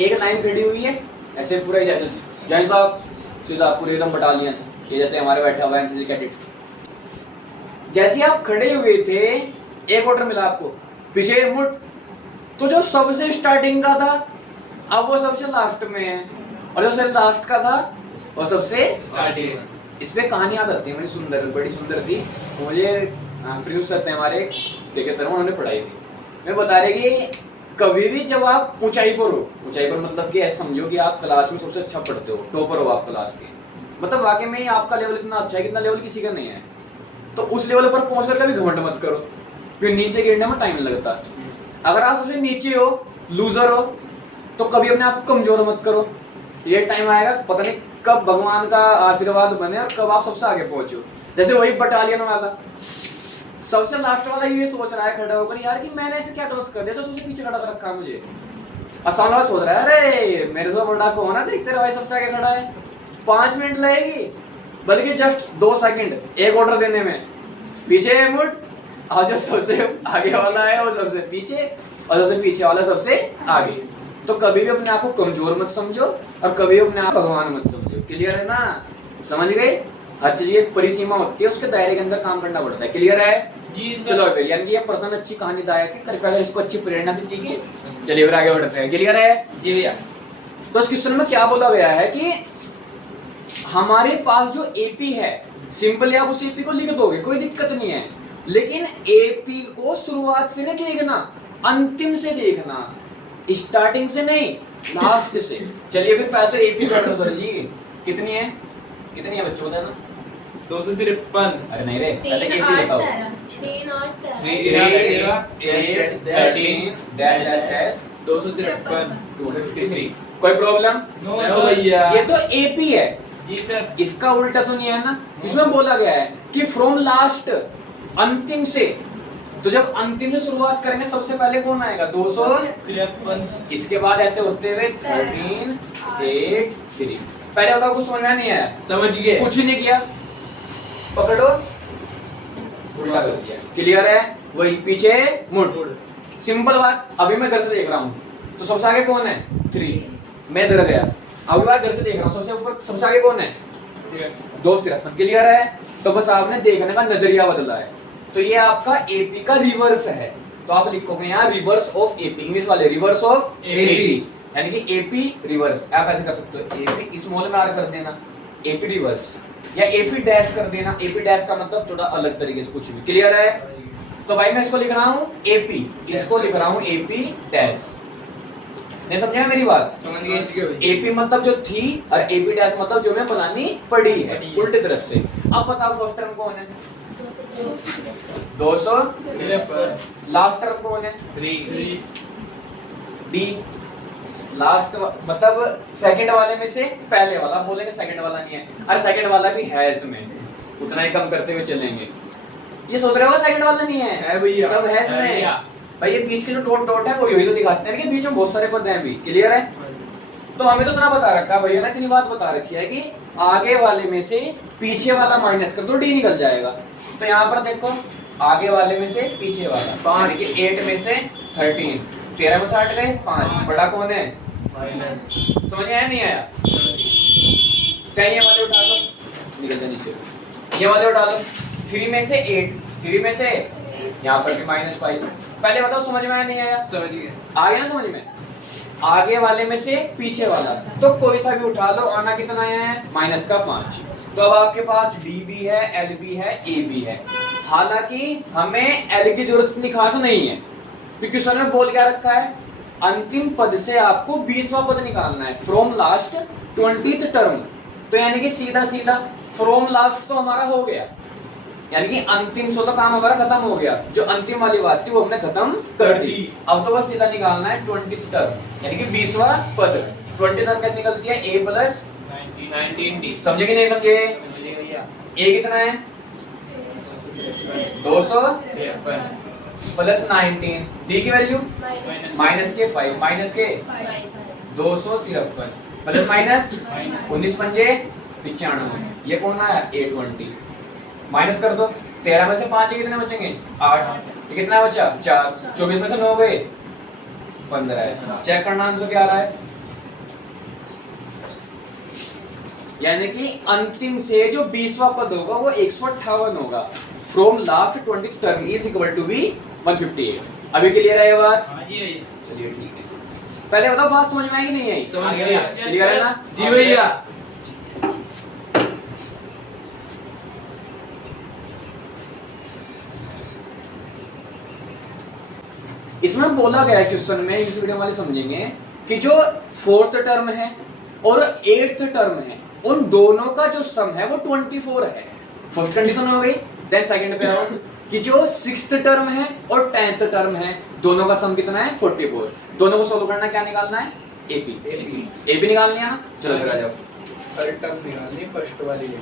एक लाइन खड़ी हुई है ऐसे पूरा जैन साहब सीधा पूरे एकदम बटालियन, ये जैसे हमारे बैठा हुआ है एनसीसी कैडेट, जैसे आप खड़े हुए थे एक ऑर्डर मिला आपको पीछे मुड़, तो जो सबसे स्टार्टिंग का था अब वो सबसे लास्ट में है, और जो सबसे लास्ट का था और सबसे स्टार्टिंग। इस पे कहानी याद आती है मुझे, सुंदर, बड़ी सुंदर थी। तो मुझे प्रिंस सर थे हमारे के सर, उन्होंने पढ़ाई थी। मैं बता रहे कि कभी भी जब आप ऊंचाई पर हो, ऊंचाई पर मतलब कि ऐसा समझो कि आप क्लास में सबसे अच्छा पढ़ते हो, टॉपर हो आप क्लास के, मतलब वाकई में ही आपका लेवल इतना अच्छा है, कितना लेवल किसी का नहीं है, तो उस लेवल पर पहुंचकर कभी घमंड मत करो, क्योंकि नीचे गिरने में टाइम लगता है। अगर आप सबसे नीचे हो, लूजर हो, तो कभी अपने आप को कमजोर मत करो। ये टाइम आएगा, पता नहीं कब भगवान का आशीर्वाद बने और कब आप सबसे आगे पहुंचो। जैसे वही बटालियन वाला सबसे लास्ट वाला ये सोच रहा है खड़ा होकर, यार कि मैंने ऐसे क्या गलत कर दिया जो सबसे पीछे खड़ा कर रखा है मुझे। और सामने वाला सोच रहा है, अरे मेरे से बड़ा कौन है, देखते रहो भाई सबसे आगे खड़ा है। 5 मिनट लगेगी, बल्कि जस्ट 2 सेकंड एक ऑर्डर देने में। पीछे मुड़, और जो सबसे आगे वाला है वो सबसे पीछे, और सबसे पीछे वाला सबसे आगे। तो कभी भी अपने आप को कमजोर मत समझो और कभी अपने आप भगवान मत समझो। क्लियर है ना? समझ गए? हर चीज एक परिसीमा होती है, उसके दायरे के अंदर काम करना पड़ता है। क्लियर है? जी सर। चलो फिर, यानी कि ये पर्सन अच्छी कहानीदायक है, कृपया इसको अच्छी प्रेरणा से सीखे। चलिए फिर आगे बढ़ते हैं। क्लियर है? जी भैया। तो इस क्वेश्चन में क्या बोला गया है कि हमारे पास जो एपी है, सिंपली आप उस एपी को लिख दोगे, कोई दिक्कत नहीं है, लेकिन एपी को शुरुआत से नहीं देखना, अंतिम से देखना, स्टार्टिंग से नहीं, लास्ट से। चलिए फिर पहले तो एपी कर सर जी, कितनी है बच्चों बताना? 253। अरे नहीं रे, 3 पहले एपी 8 बताओ। 13 और 13 253। 253। कोई प्रॉब्लम? नो भैया। ये तो एपी है, जी सर। इसका उल्टा तो नहीं है ना। इसमें बोला गया है कि फ्रॉम लास्ट, अंतिम से। तो जब अंतिम से शुरुआत करेंगे सबसे पहले कौन आएगा? 253। इसके बाद ऐसे होते हुए 13 8 3। पहले बताओ, कुछ समझ में नहीं आया? समझ गए। कुछ नहीं किया, पकड़ो, उल्टा कर दिया। क्लियर है? वही पीछे मुड़। सिंपल बात। अभी मैं इधर से देख रहा हूँ, तो सबसे आगे कौन है? 3। मैं इधर गया, अभी बार इधर से देख रहा हूँ, सबसे ऊपर सबसे आगे कौन है? 253। क्लियर है? तो बस आपने देखने का नजरिया बदला है। तो ये आपका एपी का रिवर्स है। तो आप लिखोगे यहाँ रिवर्स ऑफ एपी, इंग्लिश वाले रिवर्स ऑफ एपी, यानी कि एपी रिवर्स। आप ऐसे कर सकते हो, एपी स्मॉल में आर कर देना, एपी रिवर्स, या एपी डैश कर देना। एपी डैश का मतलब थोड़ा अलग तरीके से कुछ भी। क्लियर है? तो भाई मैं इसको लिख रहा हूँ एपी, इसको लिख रहा हूँ एपी डैश। नहीं समझे मेरी बात? समझ गए। एपी मतलब जो थी और एपी डैश मतलब जो मैं बनानी पड़ी है, उल्टे तरफ से। अब बताओ फर्स्ट टर्म कौन है? 200। लास्ट टर्म कौन है? 3। डी। लास्ट मतलब सेकंड वाले में से पहले वाला, बोलेंगे सेकंड वाला नहीं है, अरे सेकंड वाला भी है इसमें, उतना ही कम करते हुए चलेंगे। ये सोच रहे हो सेकंड वाला नहीं है भैया, सब है इसमें भाई। ये बीच के जो डॉट डॉट है वो यही तो दिखाते हैं कि बीच में बहुत सारे पद हैं भी। क्लियर है? तो हमें तो इतना बता रखा है भैया ना, इतनी बात बता रखी है कि आगे वाले में से पीछे वाला माइनस कर दो, डी निकल जाएगा। तो यहाँ पर देखो, आगे वाले में से पीछे वाला 5, कि 8 में से 13, 13 में से 8 गए 5, बड़ा कौन है? माइनस। समझ में आया नहीं आया? चाहिए ये वाले उठा लो, निकल जाए नीचे, ये वाले उठा लो। 3 में से 8, 3 में से यहाँ पर भी -5। पहले बताओ समझ में आया नहीं आया? समझ गए। आ गया ना समझ में? आगे वाले में से पीछे वाला, तो कोई सा भी उठा लो, आना कितना आया है? -5। तो अब आपके पास डी भी है, एल भी है, ए भी है। हालांकि हमें एल की जरूरत इतनी खास नहीं है, क्योंकि क्वेश्चन में बोल क्या रखा है? अंतिम पद से आपको 20वां पद निकालना है, फ्रॉम लास्ट 20th टर्म। तो यानी कि सीधा सीधा फ्रॉम लास्ट तो हमारा हो गया, यानी कि अंतिम से तो काम हमारा खत्म हो गया। जो अंतिम वाली बात थी वो हमने खत्म कर दी। अब तो बस सीधा निकालना है 20th टर्म, यानी कि 20वां पद। 20 टर्म कैसे निकलती है? a plus 19d। समझे कि नहीं समझे? समझिए भैया। a कितना है? 200 प्लस 19, d की वैल्यू माइनस के 5, माइनस के 253 प्लस माइनस 19 पंजे 95। ये कौन आया? 820। माइनस कर दो, 13 में से 5 कितने बचेंगे? 8। ये कितना बचा? 4। 24 में से 9 गए 15 है। चेक करना आंसर क्या आ रहा है? यानी कि अंतिम से जो 20वां पद होगा वो 158 होगा। From last 20th term is equal to be 158। अभी क्लियर है ये बात? हाँ जी भैया। चलिए ठीक है। पहले बताओ बात समझ में आई कि नहीं आई? समझ गया। क्लियर है ना? जी भैया। इसमें बोला गया है क्वेश्चन में, इस वीडियो वाले समझेंगे कि जो फोर्थ टर्म है और एट्थ टर्म है उन दोनों का जो सम है वो 24 है। फर्स्ट कंडीशन हो गई। देन सेकंड पे आओ कि जो सिक्स्थ टर्म है और 10th टर्म है दोनों का सम कितना है 44। दोनों को सोल्व करना, क्या निकालना है एपी। एपी निकालनी है ना, चलो फिर आ जाओ। हर टर्म निकालनी, फर्स्ट वाली गई है।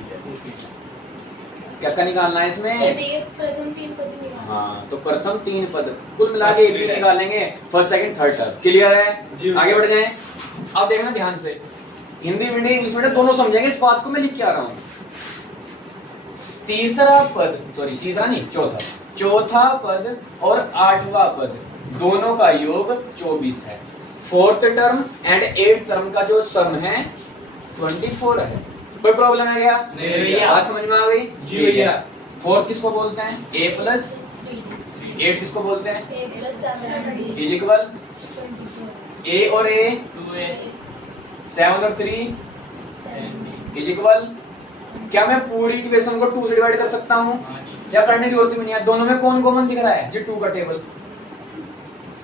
क्या क्या निकालना है इसमें? एपी प्रथम 3 पद निकालना। हाँ तो प्रथम 3 पद कुल मिला के एपी निकालेंगे, first second third term. Clear है? आगे बढ़ जाएं। अब देखना ध्यान से, हिंदी मीडियम इंग्लिश मीडियम दोनों समझेंगे इस बात को, मैं लिख के आ रहा हूँ। तीसरा पद, सॉरी तीसरा नहीं, चौथा पद और 8वां पद दोनों का योग 24 है। Fourth term and 8th term का जो सम है 24 है। कोई प्रॉब्लम है क्या? नहीं भैया। बात समझ में आ गई? जी भैया। फोर्थ किसको बोलते हैं? a प्लस 8 किसको बोलते हैं? a plus 7 is equal a और a 2a 7 और 3 इज इक्वल, क्या मैं पूरी इक्वेशन को 2 से डिवाइड कर सकता हूँ या करने की जरूरत भी नहीं है? दोनों में कौन कॉमन दिख रहा है? जो 2 का टेबल,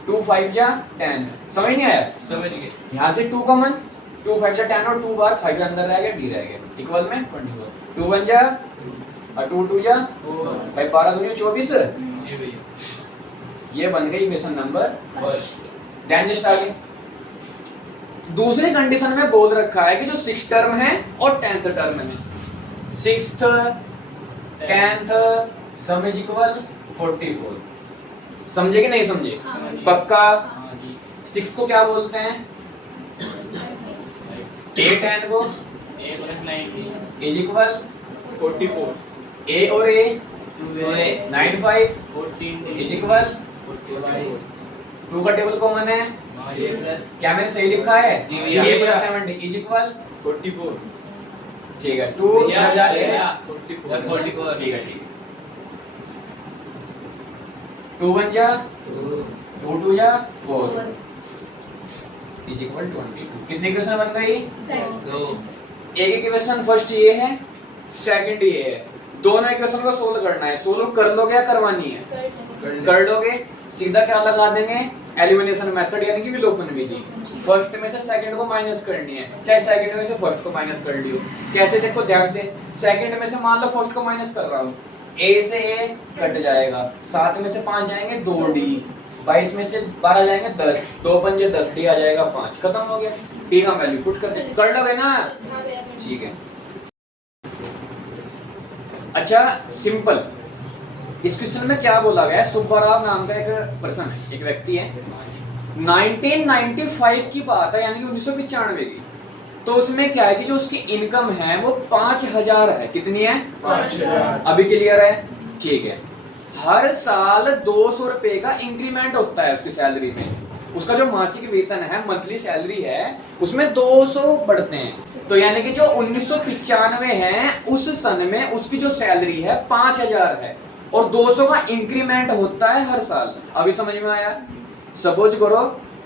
2 5 जा 10, समझ नहीं आया? समझ गए। यहाँ से 2 कॉमन, 2 5 जा 10 और 2 बार 5 जा अंदर रह गया, d रह गया, इक्वल में 24। 2 1 जा और 2 2 जा भाई 12 दूनी 24। जी भैया। ये बन गई equation number first. Then just आगे दूसरी कंडीशन में बोल रखा है कि जो 6th टर्म है और 10th टर्म है, 6th 10th some is equal 44। समझे कि नहीं समझे? हाँ। पक्का? हाँ जी। 6 को क्या बोलते हैं? 8 10 को a plus 90 is equal 44। a और a 2a 9 5 14 इज इक्वल 42 2 का टेबल कॉमन है, a plus क्या मैंने सही लिखा है? जी a भैया। Plus 70 is equal 44। ठीक है 2 भैया, जा भैया। 44। 44 ठीक है 2 1 जा 2 2 जा 4 इज इक्वल 22। कितनी इक्वेशन बन गई? तो एक इक्वेशन फर्स्ट ये है, सेकंड ये है। दोनों इक्वेशन को सोल्व करना है। सोल्व कर लोगे या करवानी है? कर लोगे, सीधा क्या लगा देंगे? एलिमिनेशन मेथड यानी कि विलोपन विधि। फर्स्ट में से सेकंड को माइनस करनी है, चाहे सेकंड में से फर्स्ट को माइनस कर लियो। कैसे देखो ध्यान से, सेकंड में से मान लो फर्स्ट को माइनस कर रहा हूँ, a से a कट जाएगा, 7 में से 5 जाएंगे 2d, 22 में से 12 जाएंगे 10, 2 पंजे 10, d आ जाएगा 5, खत्म हो गया। t का वैल्यू पुट कर लोगे ना? ठीक है। अच्छा सिंपल, इस क्वेश्चन में क्या बोला गया है? सुब्बाराव नाम का एक पर्सन है, एक व्यक्ति है, 1995 की बात है, यानी कि 1995 की। तो उसमें क्या है कि जो उसकी इनकम है वो 5000 है। कितनी है? 5000। अभी क्लियर है? ठीक है। हर साल 200 रुपए का इंक्रीमेंट होता है उसकी सैलरी में। उसका जो मासिक वेतन है, मंथली सैलरी है, उसमें 200 बढ़ते हैं। तो यानी कि जो 1995 है उस सन में उसकी जो सैलरी है 5000 है और 200 का इंक्रीमेंट होता है हर साल। अभी समझ में आया? सपोज करो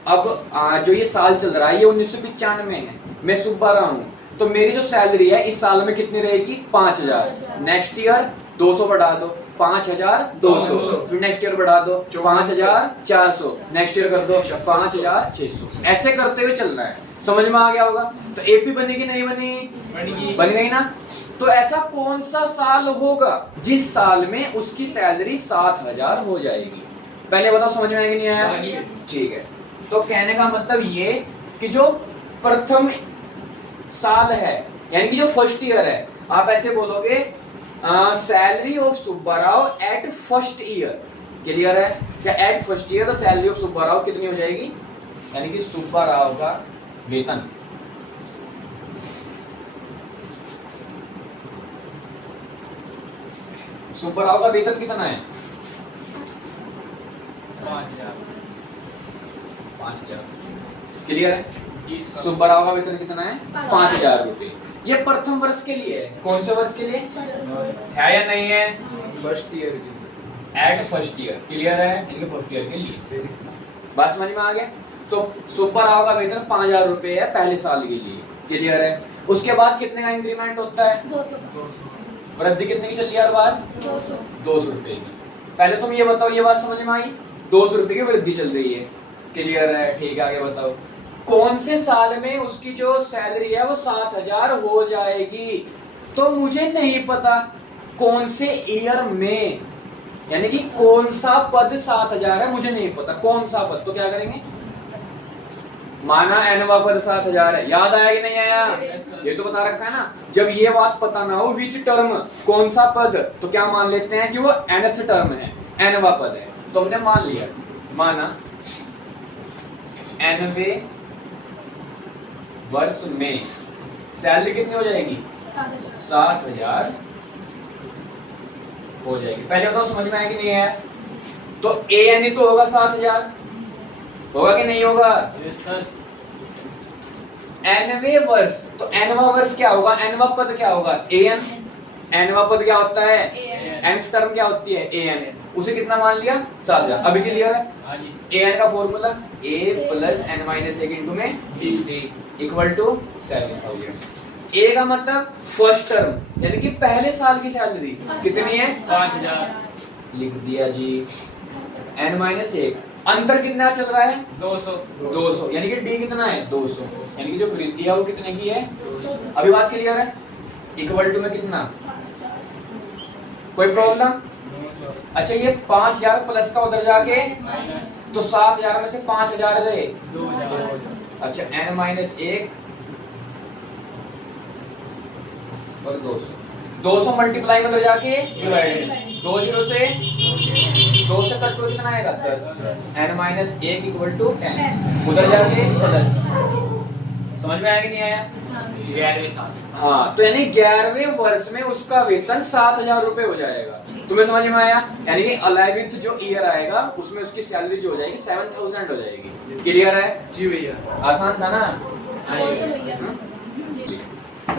अब जो ये साल चल रहा है ये 1995 है, मैं सुब्बाराव हूँ, तो मेरी जो सैलरी है इस साल में कितनी रहेगी? 5000। नेक्स्ट ईयर 200 बढ़ा दो, 5200, फिर नेक्स्ट ईयर बढ़ा दो 5400, नेक्स्ट ईयर कर दो 5600। ऐसे करते हुए चलना है। समझ में आ गया होगा? तो एपी बनेगी नहीं बनी? बन गई ना? तो ऐसा कौन सा साल होगा जिस साल में उसकी सैलरी 7000 हो जाएगी? पहले बताओ, समझ में आएगी नहीं आया? ठीक है। तो कहने का मतलब ये कि जो प्रथम साल है यानी कि जो फर्स्ट ईयर है, आप ऐसे बोलोगे salary of Subbarao at first year. Clear है? क्या at first year salary of Subbarao कितनी हो जाएगी? यानी कि सुब्बाराव का वेतन सुब्बाराव का वेतन कितना है? 5000। क्लियर है? सुब्बाराव का वेतन कितना है? 5000 रुपए। ये प्रथम वर्ष के लिए है। कौन से वर्ष के लिए है या नहीं है? फर्स्ट ईयर के लिए। At first year. क्लियर है? इनके फर्स्ट ईयर के लिए बात समझ में आ गया? तो सुब्बाराव का वेतन 5000 रुपए है पहले साल के लिए। क्लियर है? उसके बाद कितने का इंक्रीमेंट होता है? 200। वृद्धि कितने की चल रही है हर बार? 200 रुपए की। पहले तुम ये बताओ, ये बात समझ में आई? 200 रुपए की वृद्धि चल रही है। क्लियर है? ठीक है, आगे बताओ। कौन से साल में उसकी जो सैलरी है वो 7,000 हो जाएगी? तो मुझे नहीं पता कौन से ईयर में, यानी कि कौन सा पद 7,000 है, मुझे नहीं पता कौन सा पद। तो क्या करेंगे? माना एनवा पद 7,000 है, याद आया कि नहीं आया? ये तो बता रखा है ना। जब ये बात पता ना हो विच टर्म, कौन सा पद, तो क्या मान लेते हैं कि वो nth टर्म है, एनवा पद है। तो हमने मान लिया, माना एनवे वर्ष में सैलरी कितनी हो जाएगी? 7,000 हो जाएगी। पहले बताओ समझ में आया कि नहीं आया? तो ए एन ही तो होगा 7,000, होगा कि नहीं होगा? Yes sir. एनवे वर्ष, तो एनवा वर्ष क्या होगा? एनवा पद क्या होगा? A N. एनवा पद क्या होता है? एन टर्म क्या होती है? A N. उसे कितना मान लिया? 7,000। अभी क्लियर है? हाँ जी। ए एन का फॉर्मूला ए प्लस एन माइनस 1 इंटू में डी इक्वल टू 7,000। ए का मतलब फर्स्ट टर्म, यानी कि पहले साल की सैलरी कितनी है? 5,000 लिख दिया जी। एन माइनस 1, अंतर कितना चल रहा है? 200, यानी कि डी कितना है? 200, यानी कि जो वृद्धि है वो कितने की है? अभी बात क्लियर है? इक्वल टू में कितना? कोई प्रॉब्लम? अच्छा, ये 5,000 प्लस का उधर जाके तो 7,000 में से 5,000 गए। 2,000। अच्छा, n माइनस 1 और 200 मल्टीप्लाई में उधर जाके डिवाइड में 2 0 से 2 से कट तो कितना आएगा? 10। n माइनस 1 इक्वल टू 10, उधर जाके प्लस। समझ में आया कि नहीं आया? 11वें साल। हाँ, तो यानी 11वें वर्ष में उसका वेतन 7,000 रुपए हो जाएगा। तुम्हें समझ में आया? यानी कि 11th जो ईयर आएगा उसमें उसकी सैलरी जो हो जाएगी 7,000 हो जाएगी। क्लियर है? जी भैया। आसान था ना?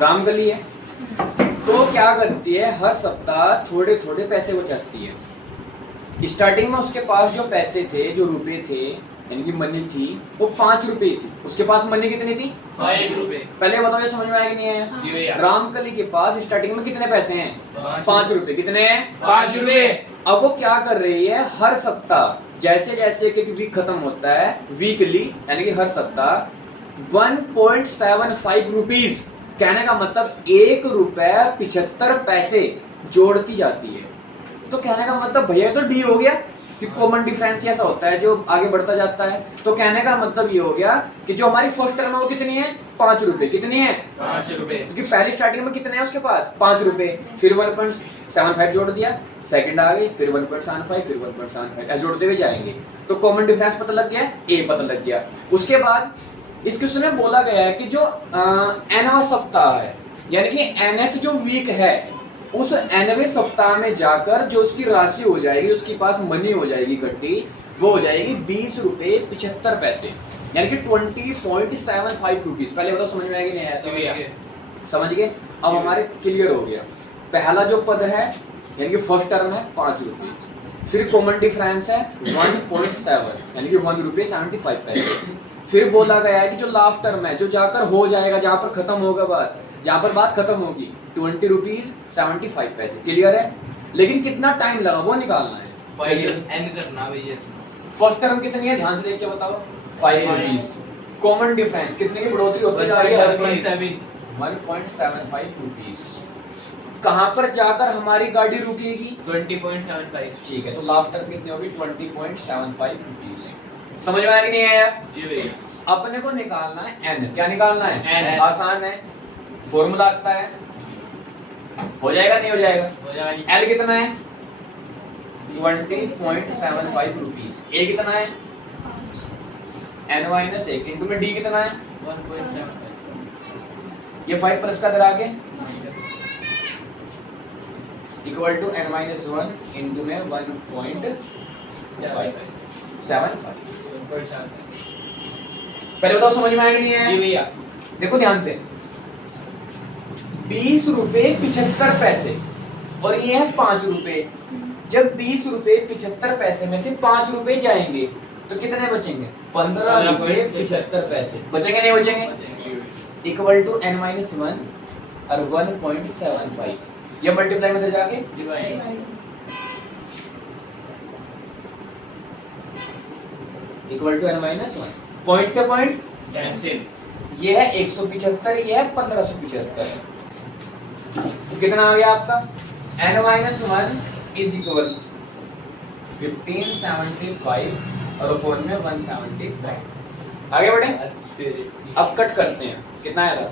रामकली है तो क्या करती है, हर सप्ताह थोड़े थोड़े पैसे बचाती है। स्टार्टिंग में उसके पास जो पैसे थे, जो रुपए थे, यानी कि मनी थी, वो 5 रुपए थी। उसके पास मनी कितनी थी? 5 रुपए। पहले बताओ, ये समझ में आया कि नहीं आया? जी भैया। रामकली के पास स्टार्टिंग में कितने पैसे हैं? 5 रुपए। कितने हैं? 5 रुपए। अब वो क्या कर रही है, हर सप्ताह जैसे जैसे एक वीक खत्म होता है, वीकली यानी कि हर सप्ताह 1.75 रुपीज, कहने का मतलब 1 रुपए 75 पैसे जोड़ती जाती है। तो कहने का मतलब भैया तो डी हो गया कि कॉमन डिफरेंस ऐसा होता है जो आगे बढ़ता जाता है। तो कहने का मतलब ये हो गया कि जो हमारी फर्स्ट टर्म है वो कितनी है? 5 रुपए। कितनी है? 5 रुपए। क्योंकि पहली स्टार्टिंग में कितने हैं उसके पास? 5 रुपए, फिर 1.75 जोड़ दिया, सेकंड आ गई, फिर 1.75, फिर 1.75, ऐसे जोड़ते हुए जाएंगे। तो कॉमन डिफरेंस पता लग गया, ए पता लग गया। उसके बाद इस क्वेश्चन में बोला गया है कि जो nवां सप्ताह है, यानी कि nth जो वीक है, उस nवें सप्ताह में जाकर जो उसकी राशि हो जाएगी, उसके पास मनी हो जाएगी इकट्ठी, वो हो जाएगी 20 रुपए 75 पैसे, यानी कि 20.75 रुपीज। पहले बताओ समझ में आएगी नहीं आया? समझ गए? अब हमारे क्लियर हो गया। पहला जो पद है यानी कि फर्स्ट टर्म है 5 रुपए, फिर कॉमन डिफरेंस है 1.7 यानी कि 1 रुपये 75 पैसे। फिर बोला गया है कि जो लास्ट टर्म है, जो जाकर हो जाएगा, जहाँ पर खत्म होगा बात, जहाँ पर बात खत्म होगी, 20 रुपीज 75 पैसे। क्लियर है? लेकिन कितना टाइम लगा वो निकालना है। एंड करना भैया। फर्स्ट टर्म कितनी है ध्यान से देख के बताओ? 5 रुपीज। कॉमन डिफरेंस कितने की बढ़ोतरी होती जा रही है? 1.75 रुपीज। कहाँ पर जाकर हमारी गाड़ी रुकेगी? 20.75। ठीक है, तो लास्ट टर्म कितनी होगी? 20.75 रुपीज। समझ में आया कि नहीं आया? जी भैया। अपने को निकालना है n। क्या निकालना है? N। आसान है, फॉर्मूला आता है, हो जाएगा नहीं हो जाएगा? हो जाएगा जी। L कितना है? 20.75 रुपीज। A कितना है? n माइनस 1 इंटू में D कितना है? 1.75। ये 5 प्लस का इधर आगे equal to n minus 1 into में 1.75। पहले बताओ समझ में आया कि नहीं है? जी भैया। देखो ध्यान से, 20 रुपए 75 पैसे और ये है 5 रुपए। जब 20 रुपए 75 पैसे में से 5 रुपए जाएंगे तो कितने बचेंगे? 15 रुपए 75 पैसे। बचेंगे नहीं बचेंगे? इक्वल टू n माइनस 1 और 1.75। ये मल्टीप्लाई में जाके divide. Equal to n minus 1। Point से पॉइंट कैंसिल। ये है 175, ये है 1575। तो कितना आ गया आपका n माइनस 1 इज इक्वल 1575 और अपॉन में 175। आगे बढ़े, अब कट करते हैं। कितना आएगा?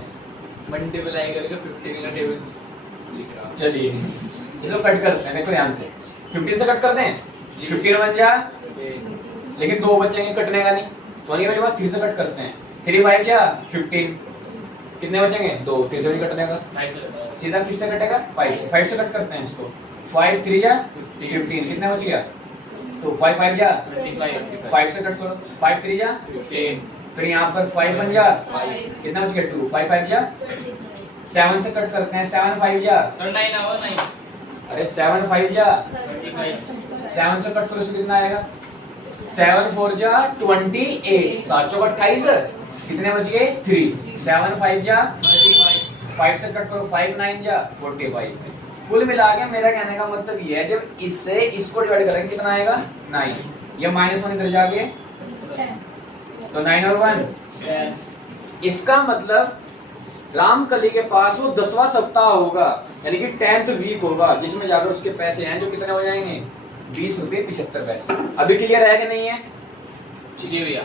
मल्टीप्लाई करके 15 का टेबल लिख रहा हूं। चलिए इसको कट करते हैं, देखो ध्यान से। 15 से कट करते हैं, जी। 15 बन जा, लेकिन दो बचेंगे, कटने का नहीं। 1 के बाद 3 से कट करते हैं, 3 5 जा 15, कितने बचेंगे? 2, 3 से भी कटने का, 5 से कटा। सीधा किससे कटेगा? 5 से। 5 से कट करते हैं इसको, 5 3 जा 15, कितना बच गया? तो 5 5 जा 25। 5 से कट करो, 5 3 जा 15, फिर यहाँ पर 5 बन जा, कितना बच गया? 2, 5 5 जा 7 से कट करते हैं, 7 5 जा, सर 9 आवर 9। अरे 7 5 जा 25। 7 से कट करो, इसको कितना आएगा? 7 4 जा 28, 7 चौक 28, कितने बच गए? 3। 7 5 जा 35। 5 से कट करो, 5 9 जा 45। कुल मिला के मेरा कहने का मतलब ये है, जब इससे इसको डिवाइड करेंगे कितना आएगा? 9। ये -1 इधर जाके तो 9 और 1। इसका मतलब रामकली के पास वो 10वां सप्ताह होगा, यानी कि 10th वीक होगा, जिसमें जाकर उसके पैसे हैं जो कितने हो जाएंगे? 20 रुपये 75 पैसे। अभी क्लियर है कि नहीं है? जी भैया।